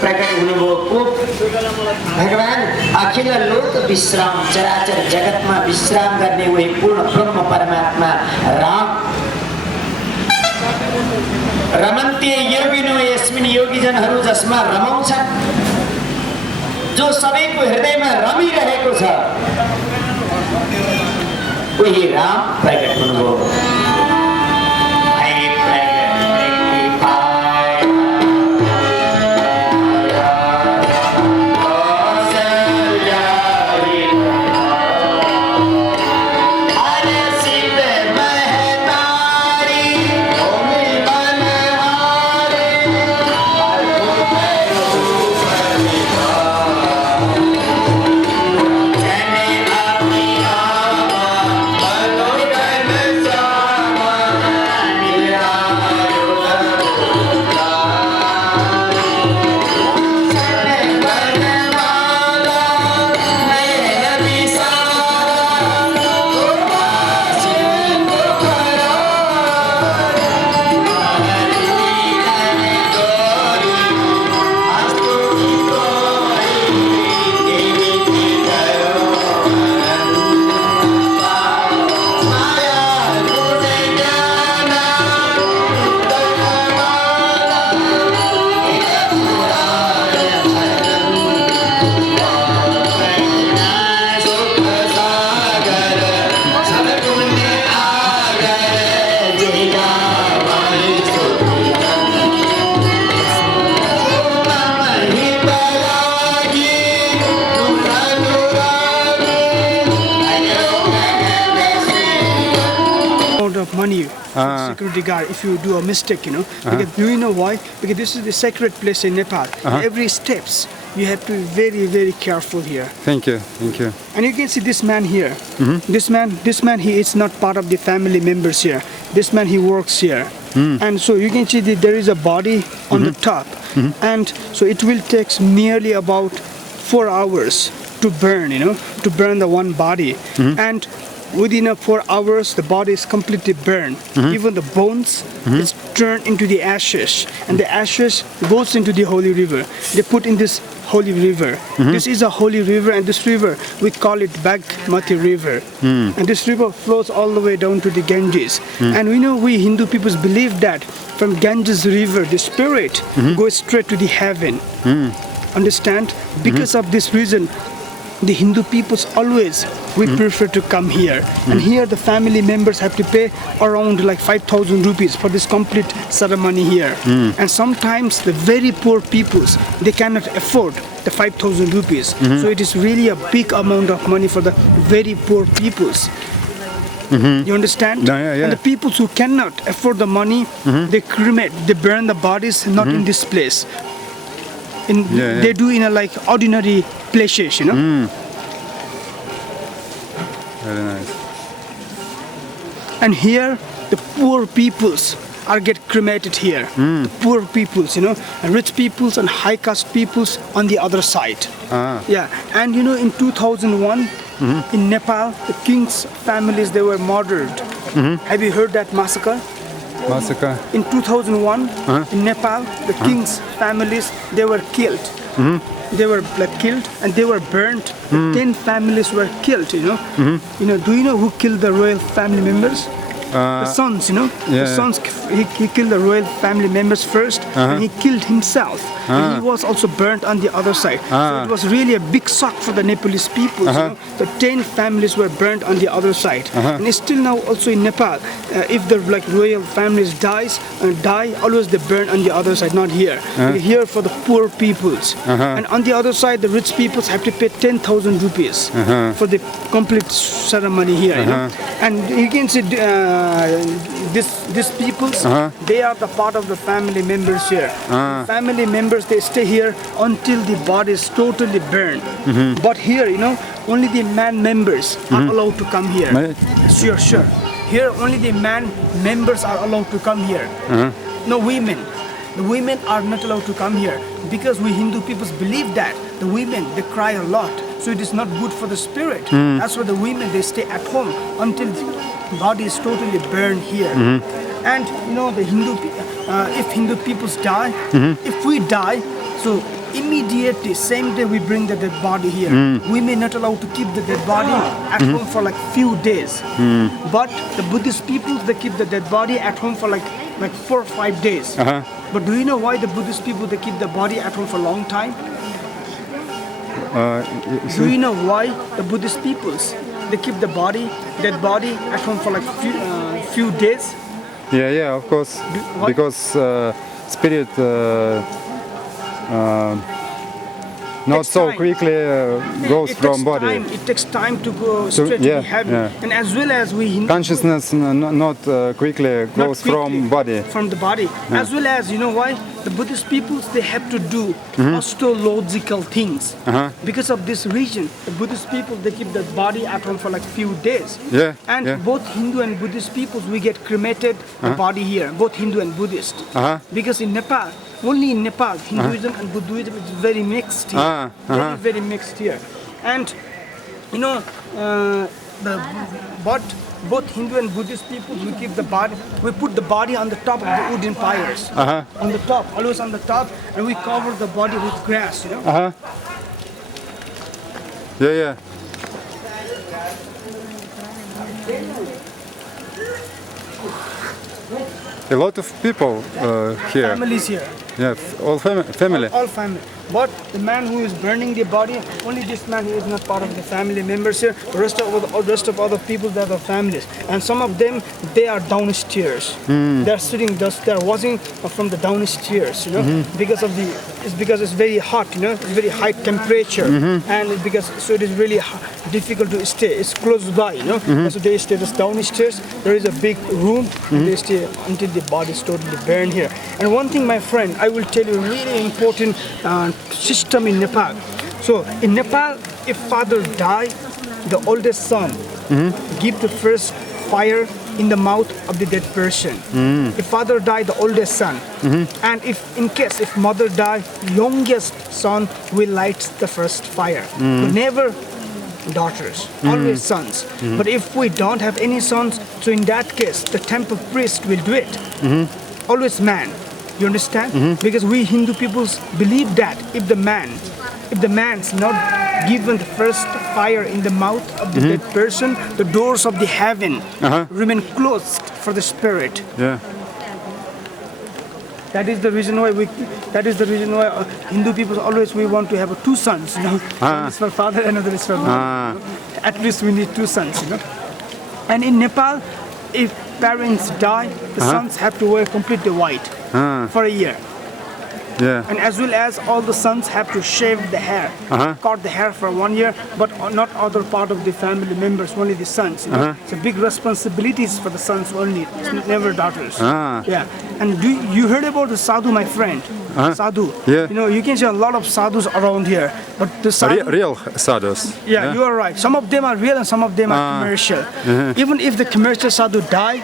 प्रकट हुनुभएको भगवान अखिल लोक विश्राम चराचर जगतमा विश्राम गर्ने वही पूर्ण ब्रह्म परमात्मा राम रमन्ते योगिनो यस्मिन् योगीजनहरू जसमा रमाउँछन् जो सबैको हृदयमा रमिरहेको छ वही राम प्रकट हुनुभयो money security guard if you do a mistake, because do you know why? Because this is the sacred place in Nepal. Every steps you have to be very, very careful here. Thank you. And you can see this man here. This man he is not part of the family members here. This man he works here. And so you can see that there is a body on the top, and so it will take nearly about 4 hours to burn, to burn the one body. And within 4 hours the body is completely burned. Even the bones is turned into the ashes, and the ashes goes into the holy river. They put in this holy river. This is a holy river, and this river we call it Bagmati river. And this river flows all the way down to the Ganges. And we Hindu people believe that from Ganges river the spirit goes straight to the heaven. Understand? Because of this reason the Hindu peoples always we prefer to come here. And here the family members have to pay around like 5,000 rupees for this complete ceremony here. And sometimes the very poor peoples, they cannot afford the 5,000 rupees. So it is really a big amount of money for the very poor peoples. You understand? Yeah. And the peoples who cannot afford the money, they cremate, they burn the bodies not in this place. They do in a like ordinary places, Very nice. And here the poor peoples are get cremated here. The poor peoples, and rich peoples and high caste peoples on the other side. And in 2001 in Nepal the king's families they were murdered. Have you heard that massacre? In 2001 in Nepal the king's families they were killed. They were killed and they were burnt. 10 families were killed. Do you know who killed the royal family members? The sons, the sons, he killed the royal family members first, and he killed himself. And he was also burnt on the other side. So it was really a big shock for the Nepalese people. The 10 families were burnt on the other side. And it's still now also in Nepal, if the royal families die, always they burn on the other side, not here. Here for the poor peoples. And on the other side, the rich peoples have to pay 10,000 rupees for the complete ceremony here. And you can see these peoples, they are the part of the family members here. Family members, they stay here until the body is totally burned. But here, only the man members are allowed to come here. Sure. Here, only the man members are allowed to come here. No women. The women are not allowed to come here because we Hindu people believe that the women, they cry a lot. So it is not good for the spirit. That's why the women, they stay at home until the body is totally burned here. And the Hindu, if Hindu peoples die, if we die, so immediately, same day we bring the dead body here. We may not allow to keep the dead body at home for like few days. But the Buddhist people, they keep the dead body at home for like 4 or 5 days. But do you know why the Buddhist people, they keep the body at home for a long time? Do you know why the Buddhist peoples, they keep the dead body at home for like few days? Yeah, of course. What? Because spirit not Takes so time. quickly goes from body. It takes time to go straight to yeah, the heaven. yeah. And as well as we Hindu Consciousness not quickly not goes from quickly body. from the body. As well as, you know why? The Buddhist peoples, they have to do astrological things. Because of this reason, the Buddhist people, they keep the body at home for like few days. Yeah, And yeah. both Hindu and Buddhist peoples, we get cremated the body here, both Hindu and Buddhist. Because in Nepal, only in Nepal, Hinduism and Buddhism is very mixed here. Very mixed here. And you know, both Hindu and Buddhist people, we keep the body, we put the body on the top of the wooden pyres. On the top, always on the top, and we cover the body with grass, you know. Yeah. A lot of people here. Families here. Yeah, all family. All family. But the man who is burning the body, only this man, he is not part of the family members here. The rest of other people, they are the families. And some of them, they are downstairs. They are sitting, they are watching from the downstairs, you know, because it's very hot, you know, it's very high temperature, and so it is really difficult to stay. It's close by, you know, so they stay just downstairs. There is a big room, and they stay until the body is totally burned here. And one thing, my friend, I will tell you, really important system in Nepal. So in Nepal, if father die, the oldest son give the first fire in the mouth of the dead person. If father die, the oldest son. And if mother die, youngest son will light the first fire. Never daughters, always sons. But if we don't have any sons, so in that case, the temple priest will do it. Always man. You understand? Because we Hindu peoples believe that if the man's not given the first fire in the mouth of the dead person, the doors of the heaven remain closed for the spirit. Yeah. That is the reason why Hindu people always we want to have two sons. You know, one is for father, another is for mother. At least we need two sons. You know, and in Nepal, if parents die, the sons have to wear completely white for a year. Yeah. And as well as all the sons have to shave the hair, cut the hair for 1 year, but not other part of the family members, only the sons. You know? So big responsibilities for the sons only, never daughters. Yeah. And you heard about the sadhu, my friend? Sadhu. Yeah. You know, you can see a lot of sadhus around here, but the sadhu, Real sadhus. yeah, you are right. Some of them are real and some of them are commercial. Even if the commercial sadhu die,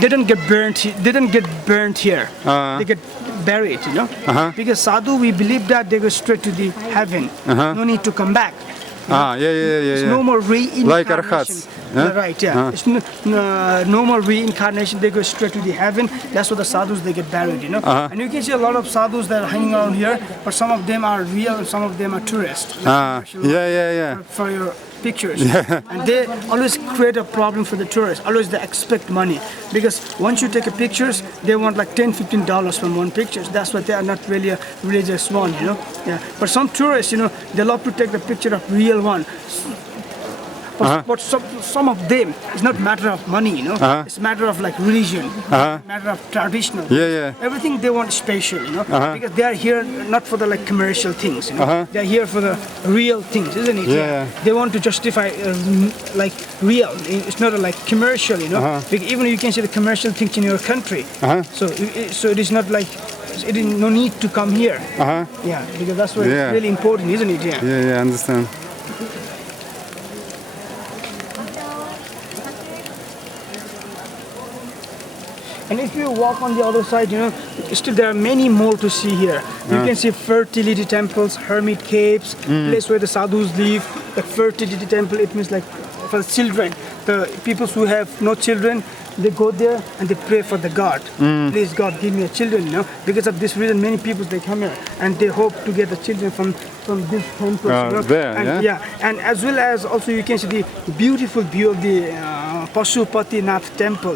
they don't get burnt. They don't get burnt here. They get buried, you know. Because sadhu, we believe that they go straight to the heaven. No need to come back. Yeah. It's no more reincarnation. Like arhats. Right, yeah. It's no more reincarnation. They go straight to the heaven. That's what the sadhus, they get buried, you know. And you can see a lot of sadhus that are hanging around here, but some of them are real and some of them are tourists. Yeah. For your pictures. And they always create a problem for the tourists. Always they expect money. Because once you take a pictures, they want like $10-15 from one picture. That's why they are not really a religious one, you know. Yeah. But some tourists, you know, they love to take the picture of real one. But some of them, it's not matter of money, you know. It's matter of like religion, matter of traditional. Yeah. Everything they want special, you know. Because they are here not for the like commercial things, you know. They are here for the real things, isn't it? Yeah. They want to justify like real. It's not like commercial, you know. Because even you can see the commercial things in your country. So it is not like. It is no need to come here. Yeah, because that's what it's really important, isn't it? Yeah, I understand. And if you walk on the other side, you know, still there are many more to see here. You can see fertility temples, hermit caves, place where the sadhus live. The fertility temple, it means like for the children. The people who have no children, they go there and they pray for the God. Please God, give me a children, Because of this reason, many people they come here and they hope to get the children from this temple. There, and, yeah? and as well as also you can see the beautiful view of the Pashupati Nath temple,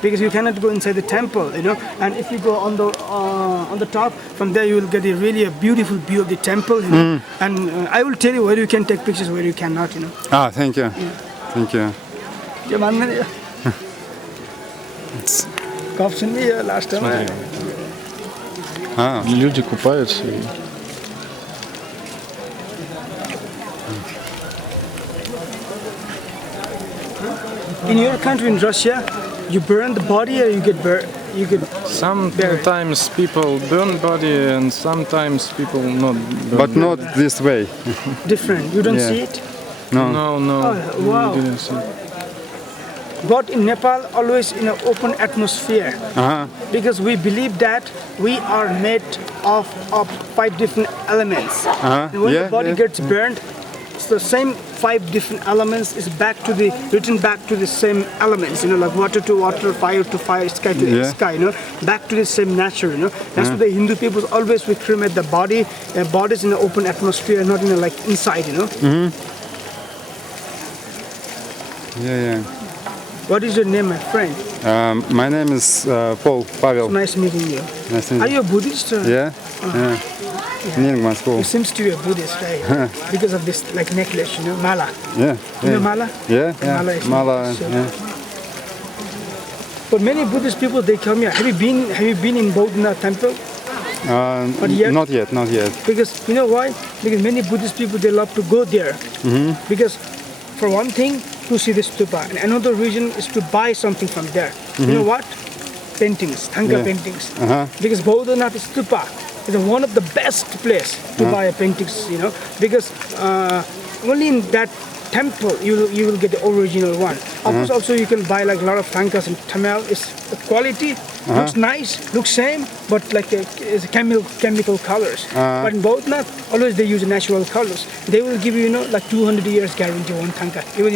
because you cannot go inside the temple, and if you go on the top, from there you will get a beautiful view of the temple, and I will tell you where you can take pictures, where you cannot, Ah, thank you. Thank you. Last time. Люди купаются. In your country, in Russia, you burn the body or you get buried? Sometimes people burn body and sometimes people not burn. But not this way. Different. You don't Yeah. see it? No. No. Oh, wow. We didn't see. But in Nepal, always in an open atmosphere. Because we believe that we are made of 5 different elements. And when the body gets burned, it's the same 5 different elements is written back to the same elements, like water to water, fire to fire, sky to sky, back to the same nature, That's why the Hindu people always we cremate the bodies in an open atmosphere, not in inside, Yeah. What is your name, my friend? My name is Pavel. Nice meeting you. Nice to Are meet you a Buddhist? Or? Yeah. Ning Moscow. You seems to be a Buddhist, right? Because of this necklace, mala. Yeah. You know mala? Yeah. Mala is Mala. so- Yeah. But many Buddhist people they come here. Have you been in Bodhnath temple? But yet- Not yet. Because you know why? Because many Buddhist people they love to go there. Because for one thing, to see the stupa, and another reason is to buy something from there. You know what? Paintings, Thangka paintings. Because Bodhnath stupa is one of the best place to buy paintings. Because only in that temple you will get the original one. Of course, also you can buy a lot of Thangkas in Tamil. It's the quality looks nice, looks same, but it's chemical colors. But in Bodhnath, always they use natural colors. They will give you 200 years guarantee on Thangka. Even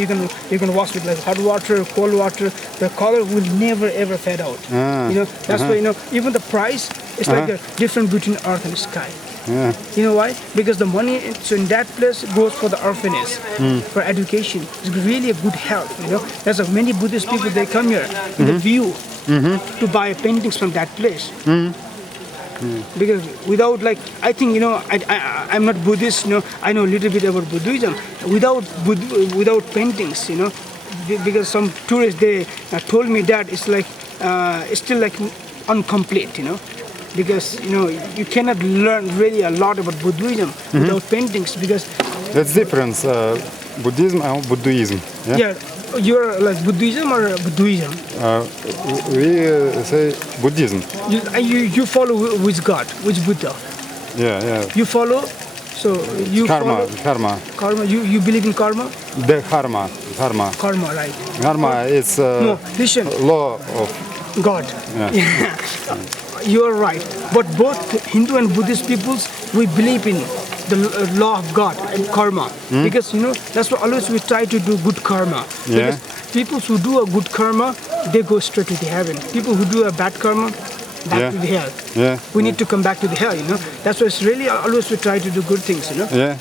you can wash with hot water, cold water. The color will never ever fade out. That's why even the price is a different between earth and sky. You know why? Because the money in that place goes for the orphanage, for education. It's really a good help. There's many Buddhist people they come here in the view to buy paintings from that place. Because without I think I'm not Buddhist. I know a little bit about Buddhism. Without paintings, because some tourists they told me that it's still incomplete. Because you cannot learn really a lot about Buddhism without paintings. Because That's difference. Buddhism and Buddhism. Yeah. you're like Buddhism or Buddhism. We say Buddhism. You follow which God, which Buddha? Yeah. You follow. So you Karma. Karma. You believe in karma? The karma. Karma, right? Karma is No, listen. law of. God. Yeah. You are right. But both Hindu and Buddhist peoples, we believe in the law of God and karma. Because, that's why always we try to do good karma. Yeah. Because people who do a good karma, they go straight to the heaven. People who do a bad karma, back to the hell. Yeah. We need to come back to the hell, That's why it's really always we try to do good things, Yeah.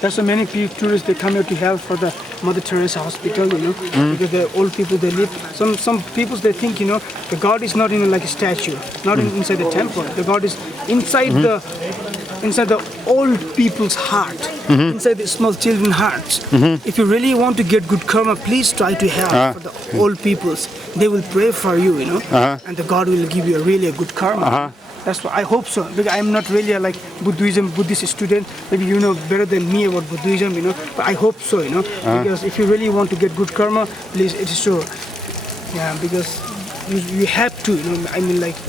That's why many tourists they come here to help for the Mother Teresa Hospital, because the old people they live. Some people they think the God is not in like a statue, not inside the temple. The God is inside the old people's heart, inside the small children's hearts. If you really want to get good karma, please try to help for the old peoples. They will pray for you, and the God will give you a good karma. That's what I hope so, because I'm not really a Buddhist student. Maybe you know better than me about Buddhism, But I hope so, because if you really want to get good karma, please, it is so. Yeah, because you have to,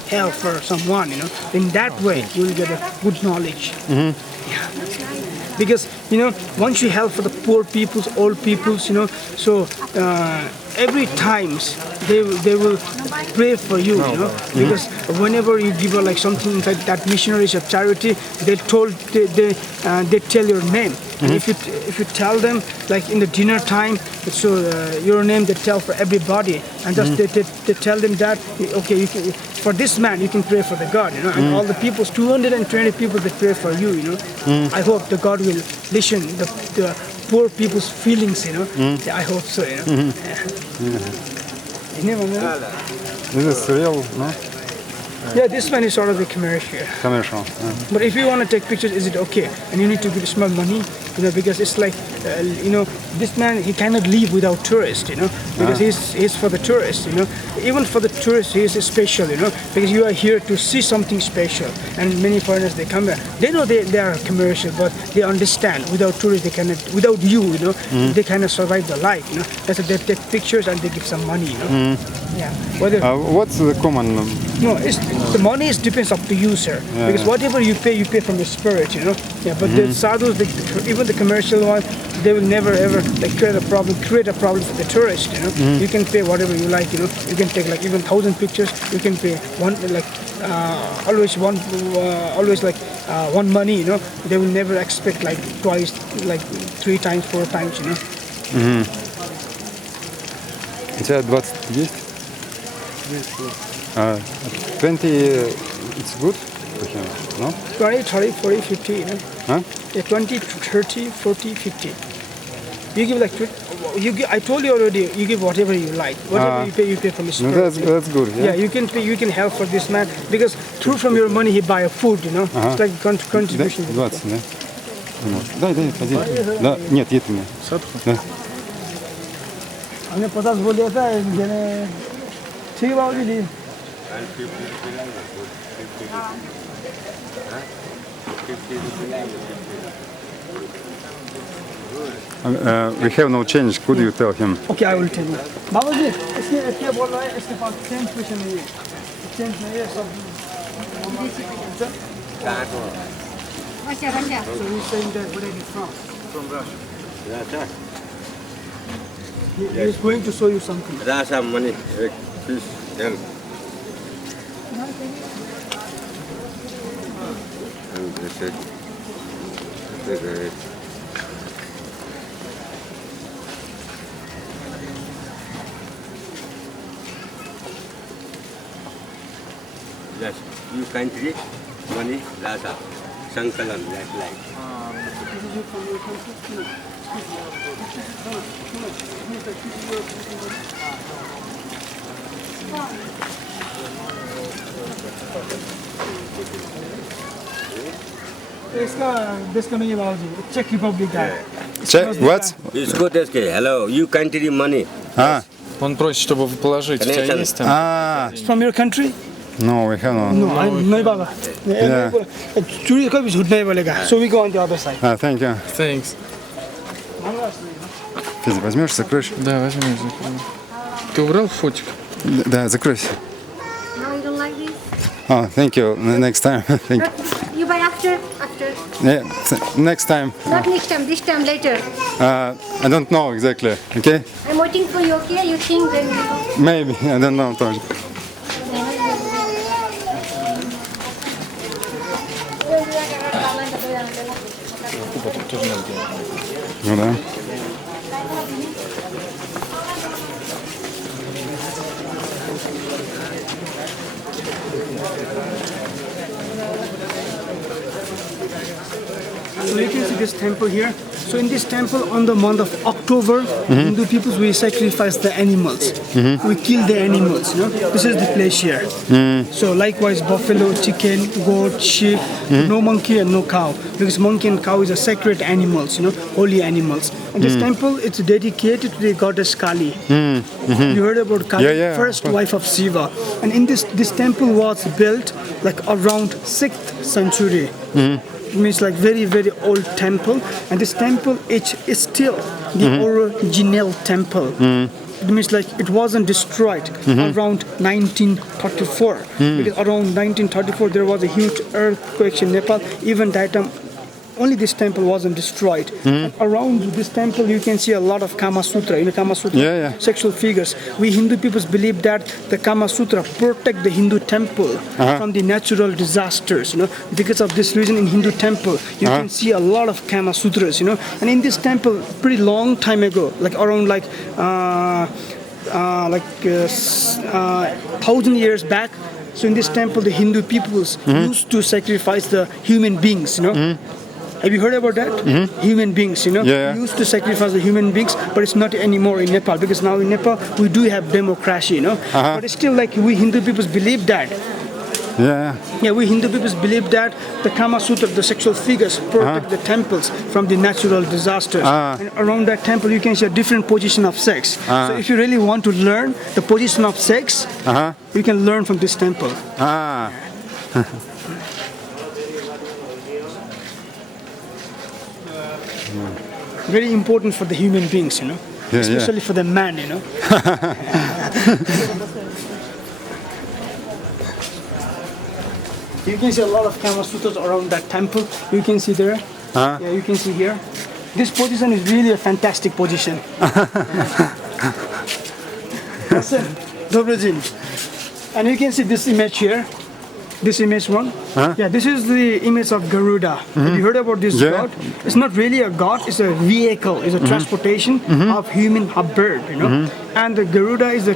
help for someone, In that way, you will get a good knowledge. Yeah. Because once you help for the poor peoples, old peoples, so every times they will pray for you, you know, because whenever you give like something like that missionaries of charity, they tell your name. And if you tell them like in the dinner time, so your name they tell for everybody, and just they tell them that okay, you can, for this man you can pray for the God, you know, and all the people, 220 people that pray for you, you know. I hope the God will listen the poor people's feelings, you know. Yeah, I hope so, you know. You never know. This is real, no? Yeah, this one is sort of the commercial. Commercial. But if you want to take pictures, is it okay? And you need to give small money, you know, because it's like, you know, this man, he cannot leave without tourists, you know, because he's for the tourists, you know. Even for the tourists, he is special, you know, because you are here to see something special. And many foreigners, they come here. They know they are commercial, but they understand without tourists, they cannot, without you, you know, they cannot survive their life, you know. That's why they take pictures and they give some money, you know. Yeah. Whether, What's the common? no, the money depends up to you, sir. Because whatever you pay from your spirit, you know. Yeah, but the sadhus, even the commercial one, they will never ever like create a problem for the tourist, you know. You can pay whatever you like, you know. You can take like even 1,000 pictures. You can pay one like always like one money, you know. They will never expect like twice, like 3 times, 4 times, you know. У тебя 20 есть? 20, it's good for him, no? 20, 30, 40, 50, you know. Huh? Yeah, 20, 30, 40, 50. You give like, I told you already, you give whatever you like. Whatever you pay from his No, spirit. that's good. Yeah, you can pay, you can help for this man because through from your money he buy a food, you know. It's like contribution. 20, да? Дай, ходи. Да, нет, едь мне. Да. हमने 50 बोल दिया था देने ठीक है बाबूजी जी We have no change. Could you tell him? Okay, I will tell you. बाबूजी इसके बोल रहा है इसके पास चेंज कुछ नहीं है चेंज नहीं है सब Russia. So he's saying that where are you from? From Russia. Russia? He is going to show you something. Russia money. Please help. Yes, you country, money, Russia. Sankalam, like. This is you from your country? इसका नहीं है बाबूजी check Republic का है Check, what? It's good, hello, you country money. Он просит, чтобы вы положить. У тебя есть там? It's from your country? No, we have no. No, नहीं बाबा चूड़ी कभी झूठ नहीं बोलेगा so we go on the other side Thank you. Thanks. Ты возьмешь, закроешь? Да, возьми, закрой. Ты убрал фотик? Да, закройся. No, you don't like this? Oh, thank you. Next time. Thank you. You buy after? Yeah, next time. Not next time, this time later. I don't know exactly. Okay? I'm waiting for you, okay? You think then you know. Maybe. I don't know тоже. Ну да. So you can see this temple here. So in this temple, on the month of October, Hindu peoples we sacrifice the animals. We kill the animals. You know, this is the place here. So likewise, buffalo, chicken, goat, sheep, no monkey and no cow, because monkey and cow is a sacred animals. You know, holy animals. And this temple, it's dedicated to the goddess Kali. You heard about Kali, Yeah. first wife of Shiva. And in this temple was built like around 6th century. It means like very, very old temple, and this temple is still the original temple. It means like it wasn't destroyed around 1934. Because around 1934 there was a huge earthquake in Nepal. Even that time only this temple wasn't destroyed. And around this temple, you can see a lot of Kama Sutra. You know Kama Sutra? Yeah, yeah. Sexual figures. We Hindu peoples believe that the Kama Sutra protect the Hindu temple from the natural disasters. You know, because of this reason, in Hindu temple, you can see a lot of Kama Sutras. You know, and in this temple, pretty long time ago, like around 1,000 years back. So in this temple, the Hindu peoples used to sacrifice the human beings. You know. Have you heard about that? Human beings, you know. Yeah. We used to sacrifice the human beings, but it's not anymore in Nepal because now in Nepal we do have democracy, you know. But it's still like we Hindu peoples believe that. Yeah. Yeah, we Hindu peoples believe that the Kama Sutra, the sexual figures, protect the temples from the natural disasters. And around that temple, you can see a different position of sex. So if you really want to learn the position of sex, you can learn from this temple. Ah. Very important for the human beings, you know, Yeah, especially for the man, you know. You can see a lot of Kama Sutras around that temple. You can see there. Yeah, you can see here. This position is really a fantastic position. Listen, Dobrajin. And you can see this image here. This image one. Yeah, this is the image of Garuda. Have you heard about this god? It's not really a god, it's a vehicle, it's a transportation of human, a bird, you know. And the Garuda is the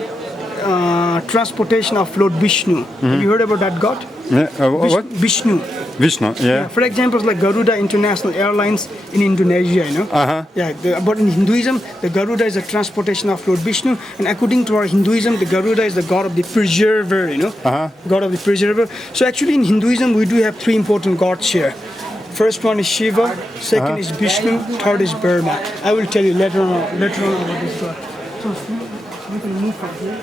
transportation of Lord Vishnu. Have you heard about that god? Yeah. What? Vishnu. Vishnu. Yeah. For example, like Garuda International Airlines in Indonesia, you know. Yeah, but in Hinduism, the Garuda is a transportation of Lord Vishnu, and according to our Hinduism, the Garuda is the god of the preserver, you know. God of the preserver. So actually, in Hinduism, we do have three important gods here. First one is Shiva, second is Vishnu, third is Brahma. I will tell you later on about this god. So we can move from here.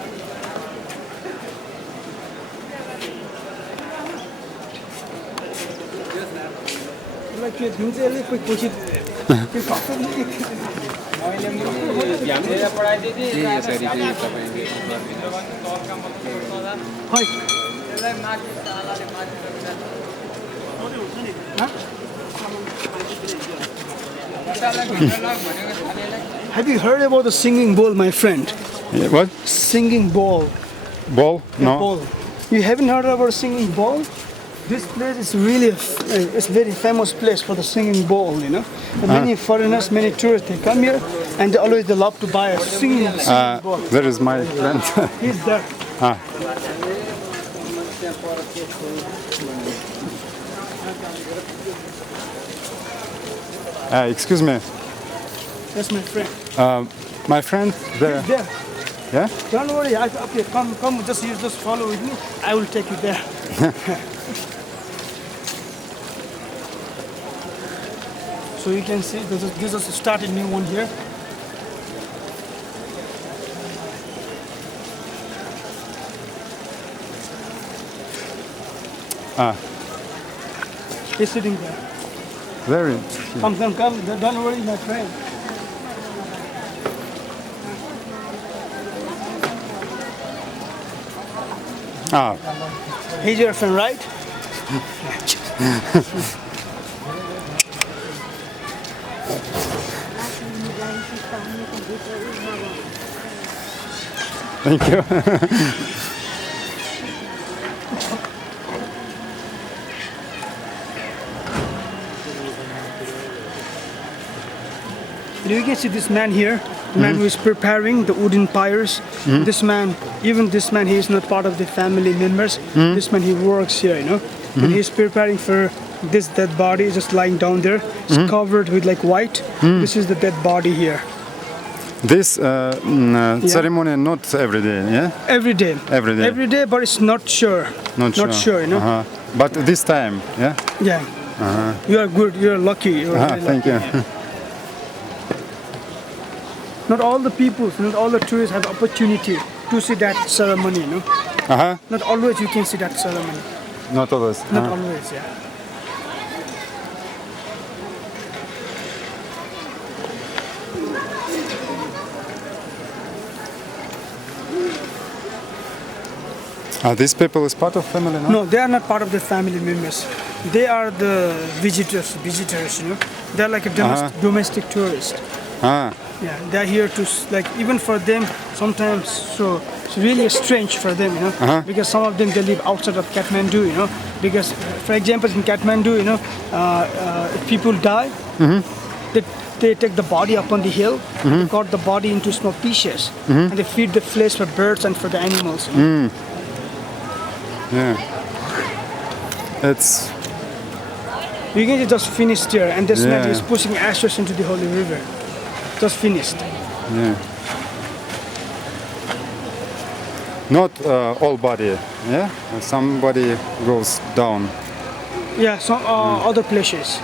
Like you think really quick push it. Have you heard about the singing bowl, my friend? Yeah, what? Singing bowl. Ball? No. Bowl. You haven't heard about singing bowl? This place is really it's very famous place for the singing bowl, you know. And many foreigners, many tourists, they come here and they love to buy a singing bowl. There is my friend. He's there. Excuse me. That's my friend. My friend there. He's there. Yeah? Don't worry. Okay, come. You just follow with me. I will take you there. So you can see this is started new one here. He's sitting there. Very. Come. Don't worry, my friend. He's your friend, right? Thank you. You can see this man here, the man who is preparing the wooden pyres. This man, he is not part of the family members. This man, he works here, you know. And he's preparing for this dead body, just lying down there. It's covered with like white. This is the dead body here. This ceremony not every day, yeah? Every day. Every day. Every day, but it's not sure. Not sure, you know. But this time, yeah? Yeah. You are good. You are lucky. You are very Thank lucky. you. Not all the people, not all the tourists have opportunity to see that ceremony, you know. Not always you can see that ceremony. Not always. Not always, yeah. These people is part of family, no? No, they are not part of the family members. They are the visitors, you know. They're like a domestic tourist. Ah, Yeah, they're here to like even for them sometimes. So it's really strange for them, you know, because some of them they live outside of Kathmandu, you know. Because, for example, in Kathmandu, you know, if people die, they take the body up on the hill, they cut the body into small pieces, and they feed the flesh for birds and for the animals. You know? yeah. It's You can just finished here, and this man Yeah. is pushing ashes into the holy river. Just finished. yeah. Not all body, yeah. Somebody goes down. Yeah, some other places.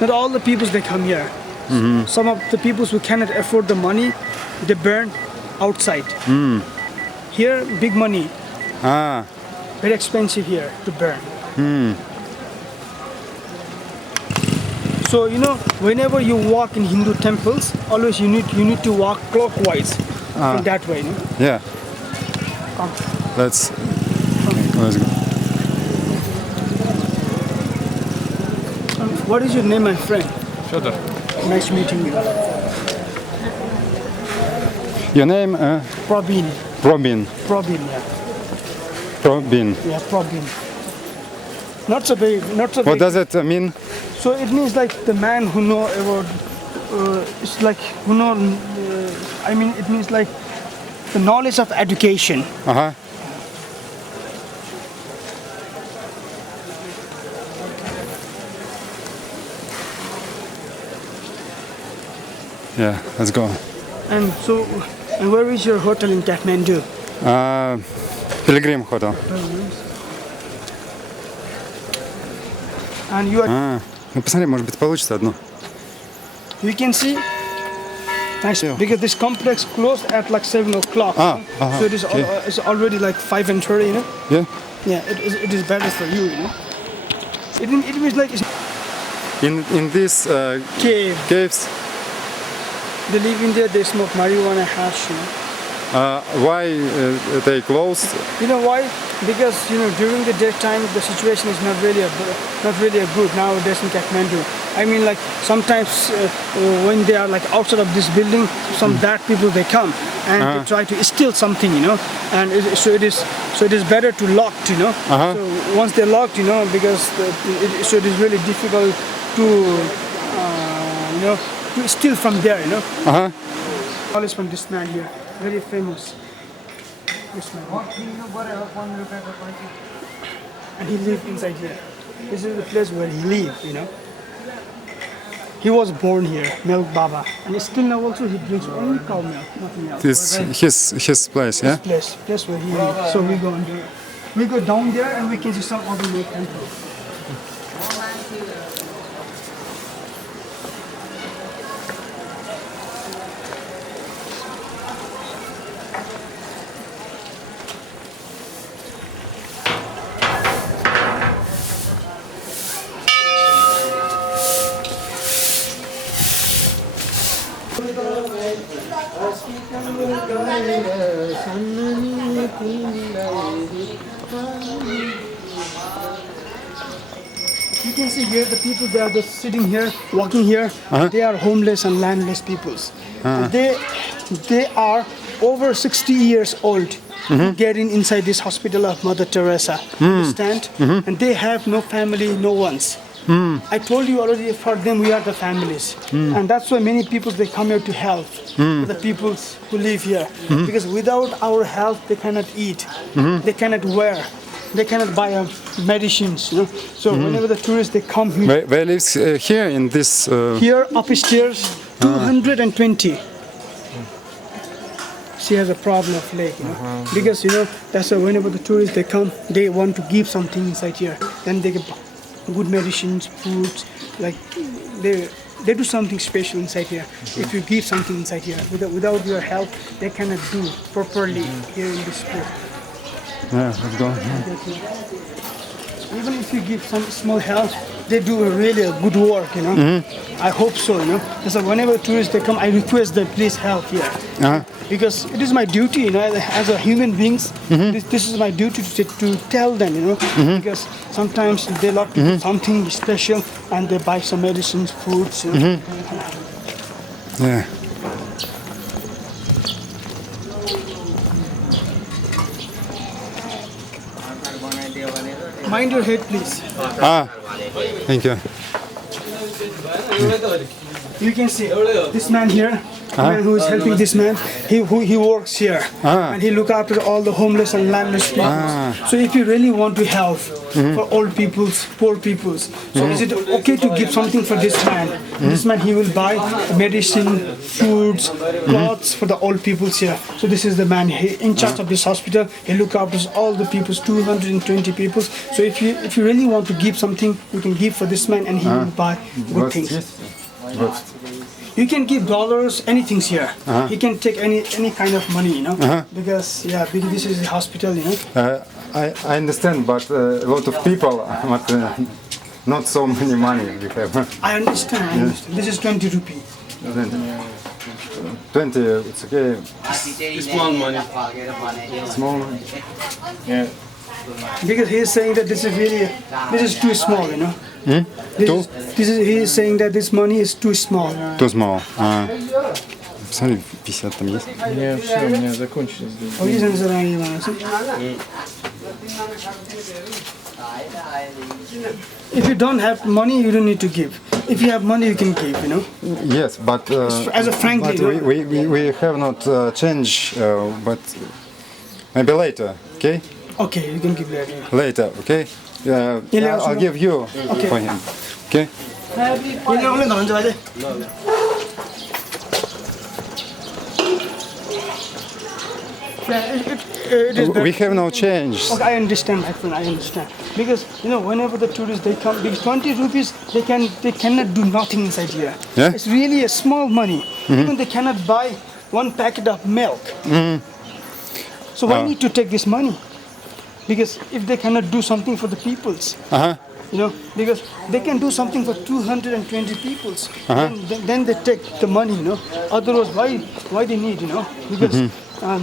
Not all the peoples they come here. Some of the peoples who cannot afford the money, they burn outside. Here, big money, Ah, very expensive here to burn. So you know, whenever you walk in Hindu temples, always you need to walk clockwise in that way. You know? yeah. Come. Let's go. What is your name, my friend? Fedor. Nice meeting you. Your name? Probin. Probin. Probin, yeah. Probin. Yeah, Probin. Not so big, not so What big. does it mean? So it means like the man who know about, it's like who know, I mean it means like the knowledge of education. Uh-huh. Yeah, let's go. And so, and where is your hotel in Kathmandu? Pilgrim Hotel. And you are, Ну посмотри, может быть получится одно. you can see, nice, Yeah. because this complex closed at like 7 o'clock. So it is okay. it's already like 5:30, you know? Yeah? Yeah, it is better for you, you know? It means like it's In these cave. caves, They live in there, they smoke marijuana hash, you know? why they closed? You know why? Because you know during the daytime the situation is not really a good nowadays in Kathmandu. I mean like sometimes when they are like outside of this building, some bad people they come and they try to steal something, you know. And so it is better to lock, you know. So once they're locked, you know, because so it is really difficult to you know to steal from there, you know. All is from this man here, very famous. This man. And he lived inside here. This is the place where he lived, you know. He was born here, Milk Baba. And still now also he drinks only cow milk, nothing else. This his place, yeah? Place where he lives. So we go and we go down there and we can see some other milk temple. You can see here the people they are just sitting here, walking here. They are homeless and landless peoples. And they are over 60 years old. Getting inside this hospital of Mother Teresa, understand? And they have no family, no ones. I told you already. For them, we are the families, and that's why many people they come here to help the people who live here. Because without our help, they cannot eat, they cannot wear, they cannot buy medicines. You know? So whenever the tourists they come here, Where lives here in this? here upstairs, 220. She has a problem of leg, you know? Because you know that's why whenever the tourists they come, they want to give something inside here. Then they get good medicines, foods, like they do something special inside here. If you give something inside here, without your help, they cannot do properly here in this place. Yeah, let's go. even if you give some small help, they do really a good work, you know. I hope so, you know. So whenever tourists they come, I request them please help here. Because it is my duty, you know, as a human beings, this is my duty to tell them, you know, because sometimes they love to do something special and they buy some medicines, foods. You know. Yeah. Mind your head, please. Thank you. You can see this man here, the man who is helping this man, he works here and he look after all the homeless and landless people. So if you really want to help for old peoples, poor peoples, so is it okay to give something for this man? This man, he will buy medicine, foods, clothes for the old peoples here. So this is the man in charge of this hospital. He look after all the peoples, 220 people. So if you really want to give something, you can give for this man and he will buy good things. You can give dollars, anything here. You can take any kind of money, you know, because this is a hospital, you know. I understand, but a lot of people, but not so many money we have. I understand. This is 20 rupee. 20, it's okay. Small money. Small money. Yeah. Because he is saying that this is too small, you know. He is saying that this money is too small. Too small. Посмотри, 50 там есть. Не, все, у меня закончилось. O yüzden zaten If you don't have money, you don't need to give. If you have money, you can give, you know. Yes, but As a frankly, but we have not change, but maybe later, okay? Okay, you can give later. Later, okay? I'll give you for him, okay? It is We have no change. Okay, I understand, my friend. I understand because you know whenever the tourists they come, because 20 rupees they cannot do nothing inside here. Yeah? It's really a small money. Even they cannot buy one packet of milk. So why need to take this money? Because if they cannot do something for the peoples, you know, because they can do something for 220 peoples, then they take the money, you know. Otherwise, why they need, you know? Because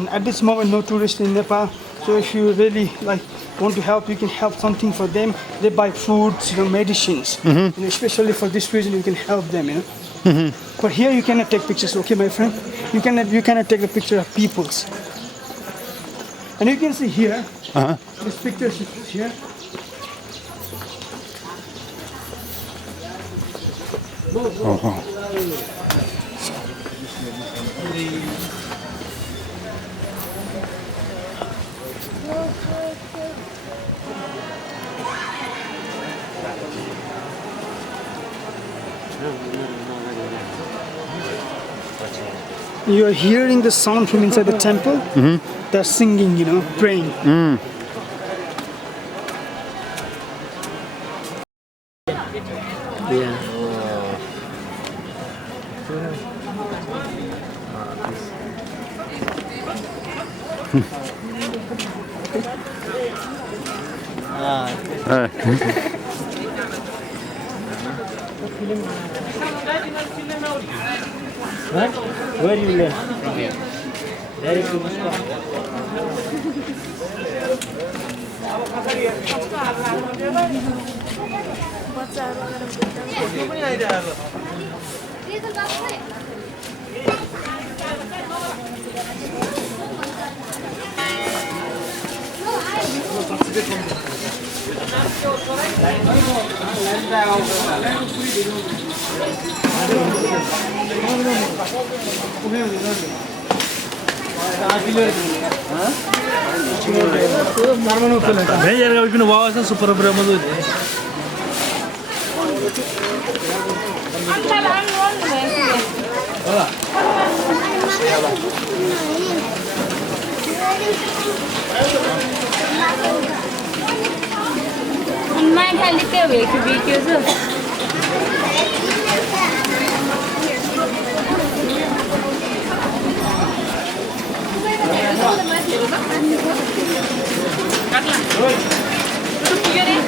at this moment, no tourists in Nepal. So if you really like want to help, you can help something for them. They buy foods, you know, medicines. You know, especially for this reason, you can help them, you know. But here you cannot take pictures, okay, my friend? You cannot take a picture of peoples. And you can see here, this picture is here. You are hearing the sound from inside the temple. They're singing, you know, praying. Where you live? There is Mind how little way to be used. Carla, ¿tú quieres?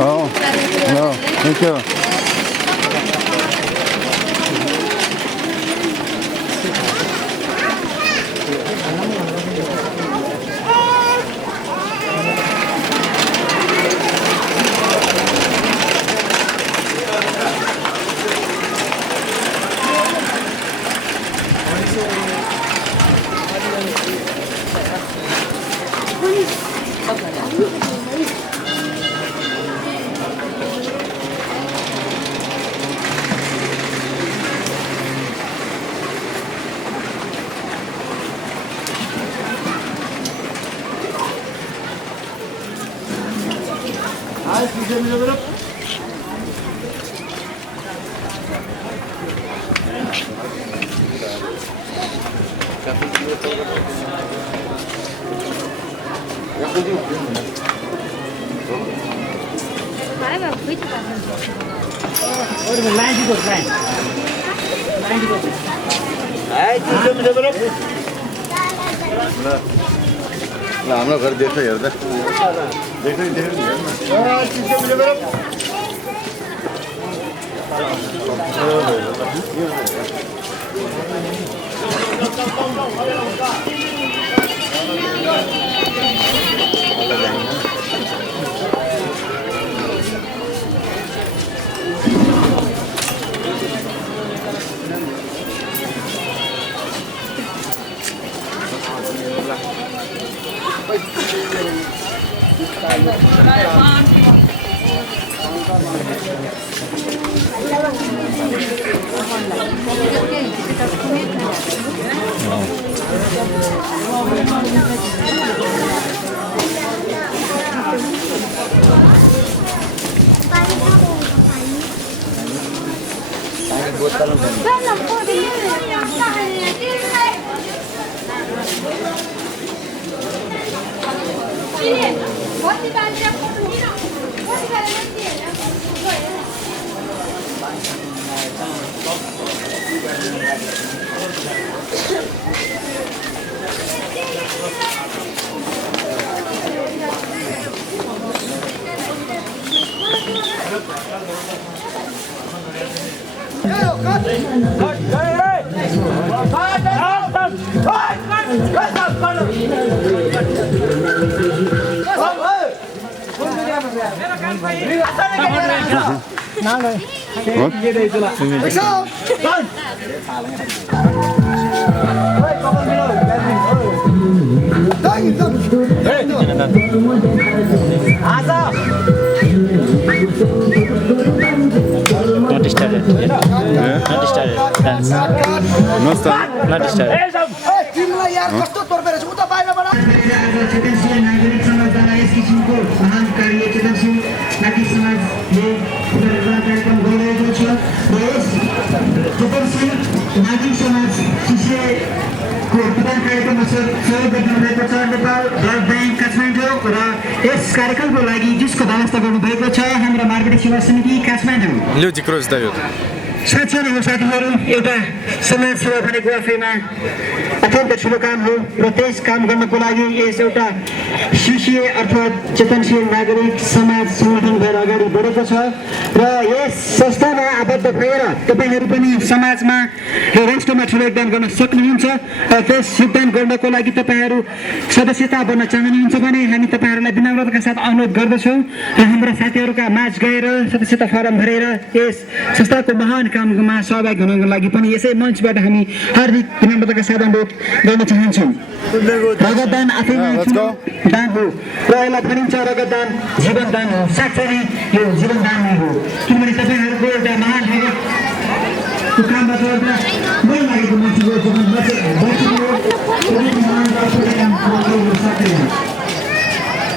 Oh, no, thank you. ल हाम्रो घर देख्छ हेर्दा देख्नै Not started. Not started. Dance. No start. Not started. Yes कार्यक्रमको लागि जसको व्यवस्था गर्नुभएको छ हाम्रो मार्केट सेवा समिति काठमाडौँ। Люди раздают. साथीहरू साथीहरू एउटा समाज सेवा भनेको आफैमा अत्यन्त ठुलो काम हो र त्यस काम गर्नको लागि यस एउटा शिष्य अर्थात् चेतनशील नागरिक समाज संगठन भएर अगाडि बढेको छ र यस संस्थामा आबद्ध भएर तपाईहरू पनि समाजमा र राष्ट्रमा ठुलो योगदान गर्न सक्नुहुन्छ र त्यस योगदान गर्नको लागि तपाईहरू सदस्यता बन्न चाहनुहुन्छ भने हामी तपाईहरूलाई विनम्रताका साथ अनुरोध गर्दछौँ र हाम्रा साथीहरूका माझ गएर सदस्यता फारम भरेर यस संस्थाको महान कार्यक्रममा सहभागी हुनको लागि पनि यसै मञ्चबाट हामी हार्दिक विनम्रताका साथ अनुरोध गर्न चाहन्छौँ। रगतदान आफैमा ठुलो दान हो र यसलाई भनिन्छ रगतदान जीवनदान हो। साँच्चै नै यो जीवनदान नै हो, किनभने तपाईँहरूको एउटा महान रगतको कामबाट एउटा मै लागेको मान्छेको जीवन बचियो।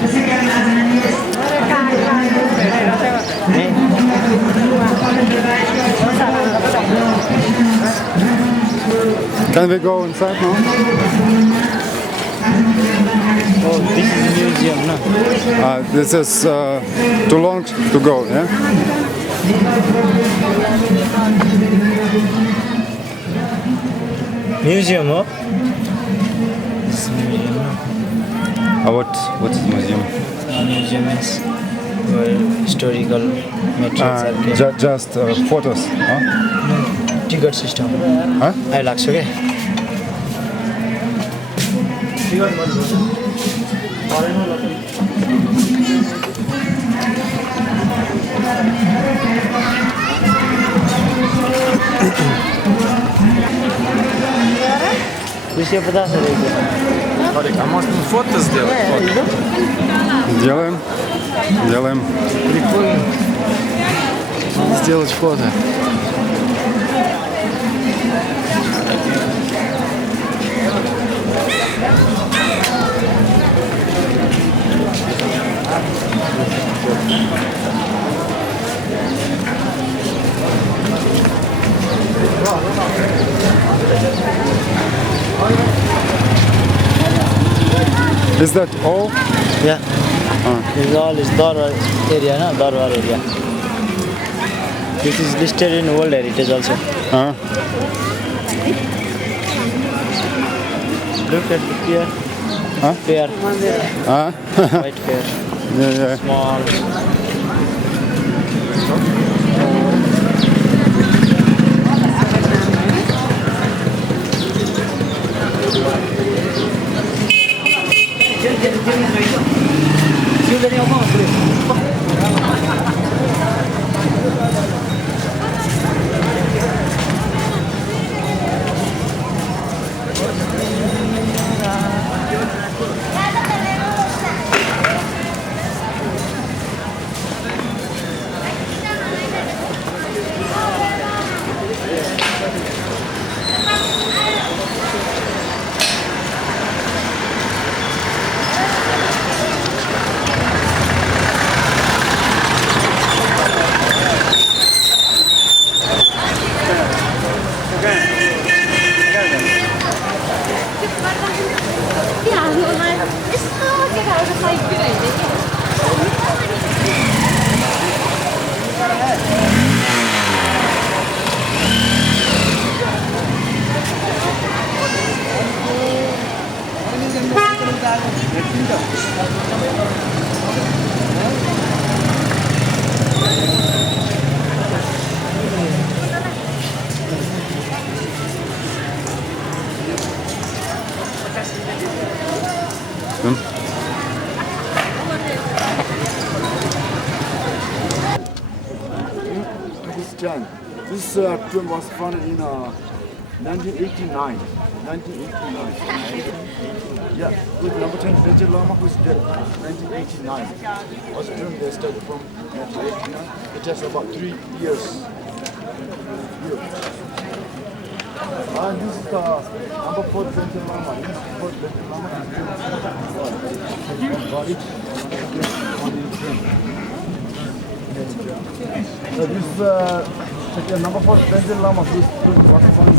त्यसै कारण आज हामी Can we go inside now? Oh, this is museum, no? This is too long to go, yeah? Museum, oh? What's the museum? Museum is where historical materials are kept. Just photos, huh? Ticket system. Huh? I like so, okay? Еще податься Вадик, а может мы фото сделать? Делаем. Прикольно. Надо сделать фото. Is that all? Yeah. This all is Darwar area, no? Darwar area. This is listed in World Heritage also. Look at the pier. Huh? Pier. White pier. Yeah. Small. This film was founded in 1989. Yeah, with number 10 Vijay Lama, who's dead. 1989 was a film they started from 1989. It has about 3 years. And this is the number 4 Vijay Lama. This is 4 Vijay Lama. Got it. So this number 4 Vijay Lama, who's was founded.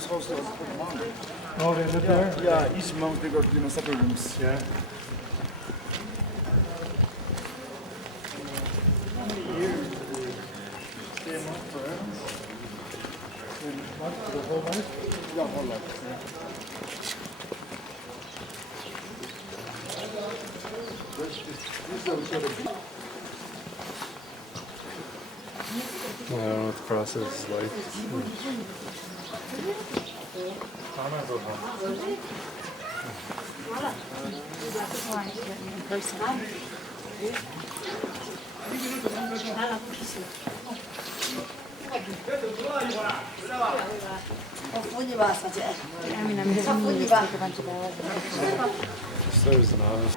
whose house was the monk? Oh, they live there? Yeah, each monk they got separate rooms. Yeah. How many years did they stay a monk forever? What, for the whole life? Yeah, whole life. Yeah. I don't know what the process is like. There's an office.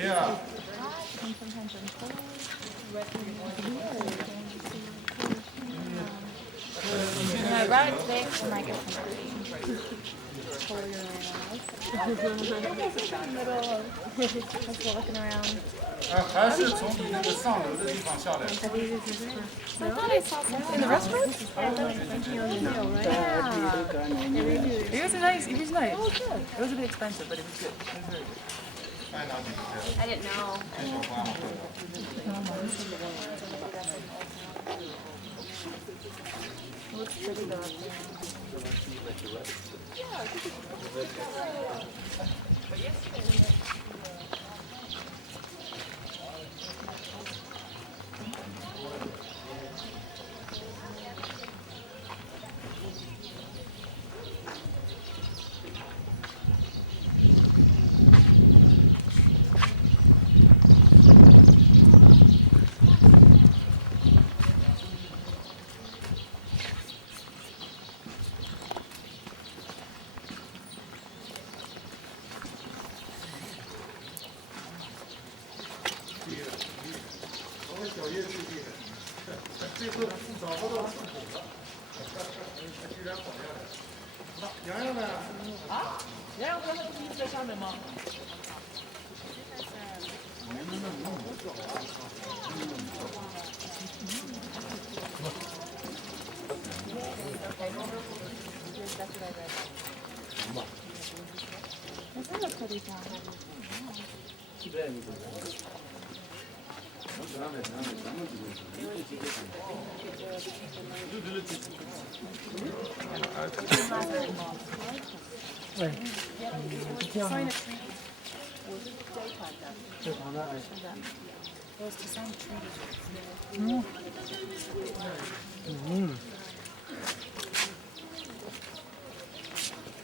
Yeah. I brought it today for my gift. Just walking around. 还是从你那个上楼的地方下来。 I thought I saw something in the restaurant. It was nice. It was nice. It was a bit expensive, but it was good. It was very good. I didn't know. It looks pretty though.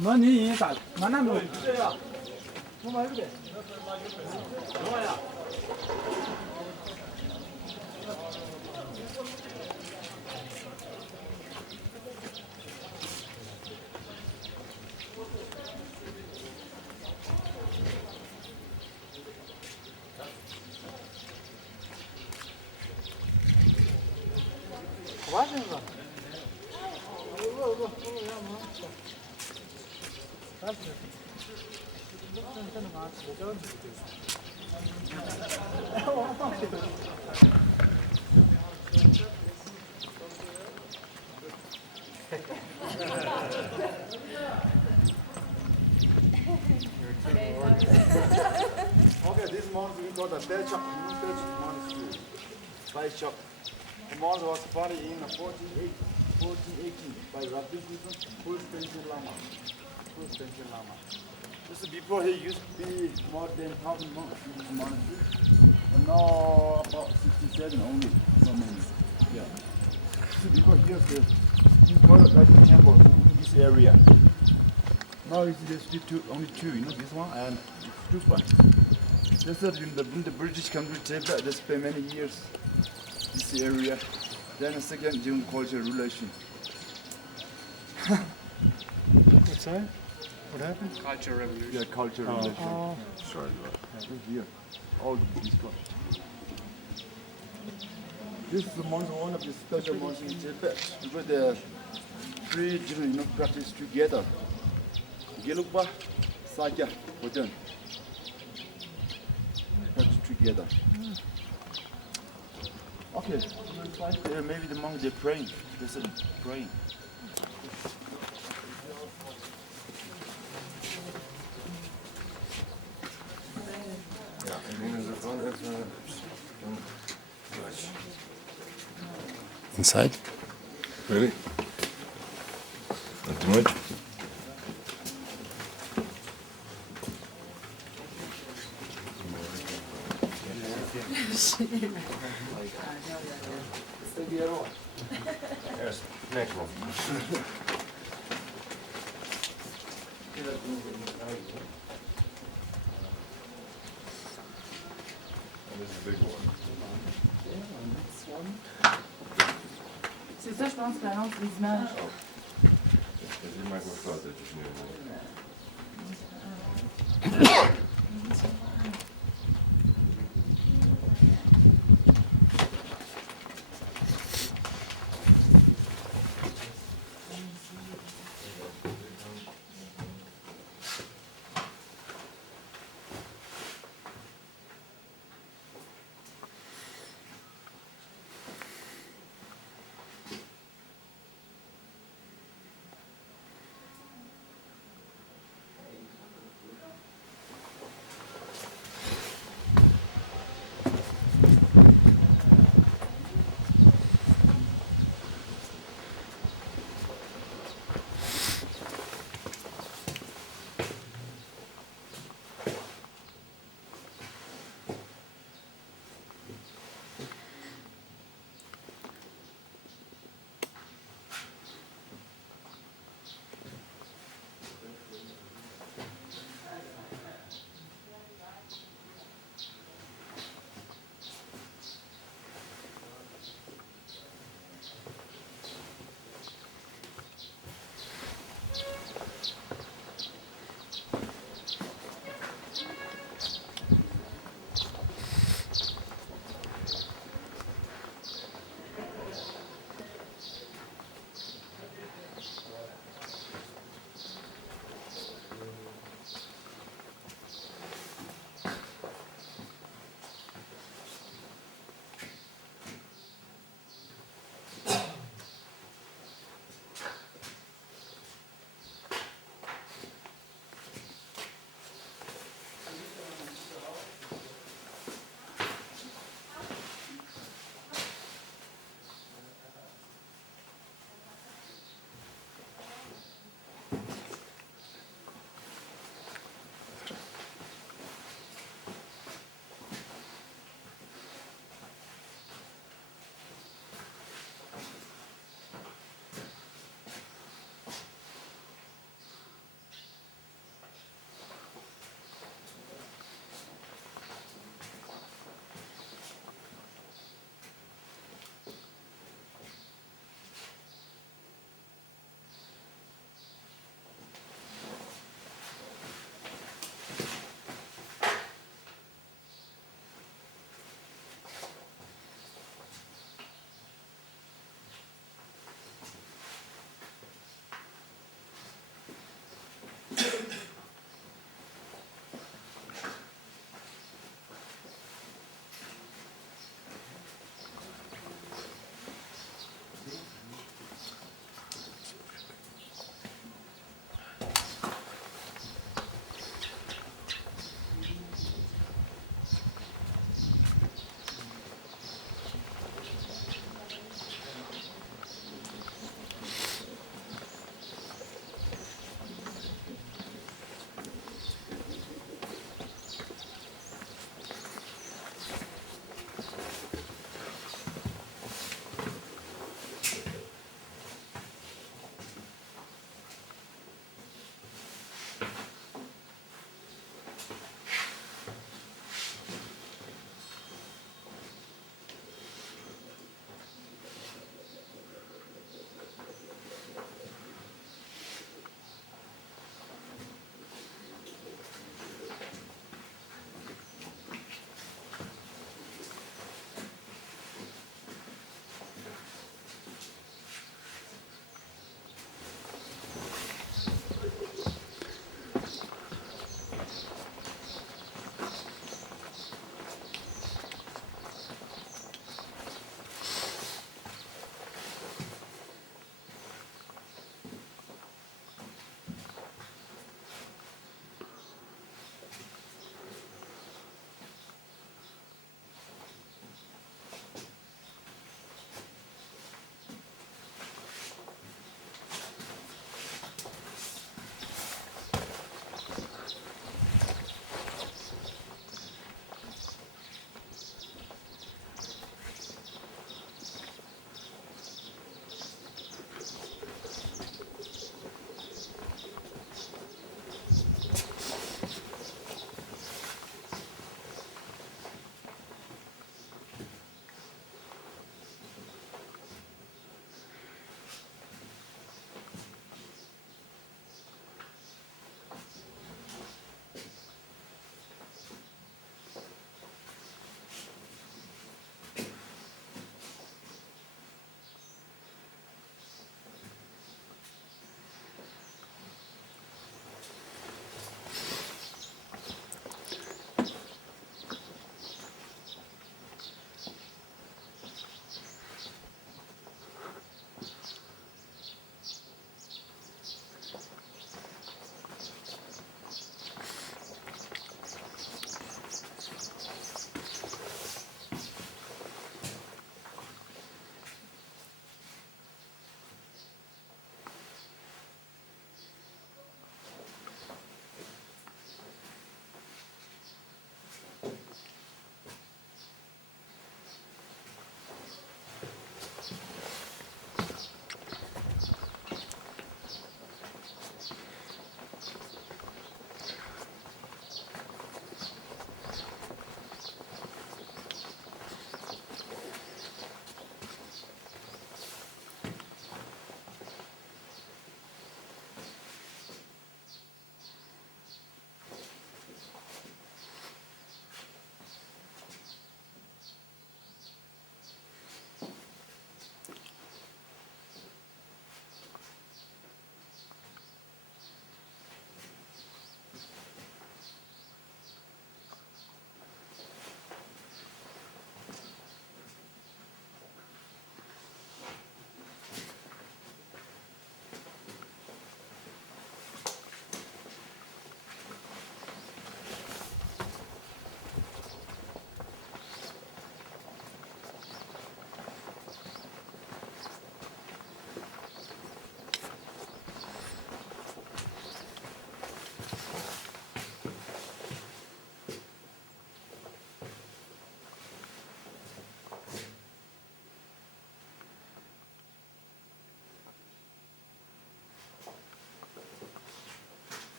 너니 다 만나면 Okay, this month we got a Belchok monastery. Belchok. The month was founded in 1418 by Rabbi First Pension Lama. This is before he used to be more than 1,000 monks in this monastery. And now about 67 only, so many. Yeah. This is because here's the important temple in this area. Now it's just only two, this one and Stupa. Just that in the British country Tibet, they spent many years in this area. Then a second June culture relation. What's that? What happened? Culture revolution. Yeah, culture relation. Oh, sorry. Here, all this one. This is one of the special months in Tibet because the three children practice together. Gelugba, Sakya, Bhutan. Practice together. Okay, there maybe the monks they're praying. They're praying. Inside? Really? Not too much? Yes, next one. This is a big one. C'est ça, je pense, balance les images. J'ai ma gauche là,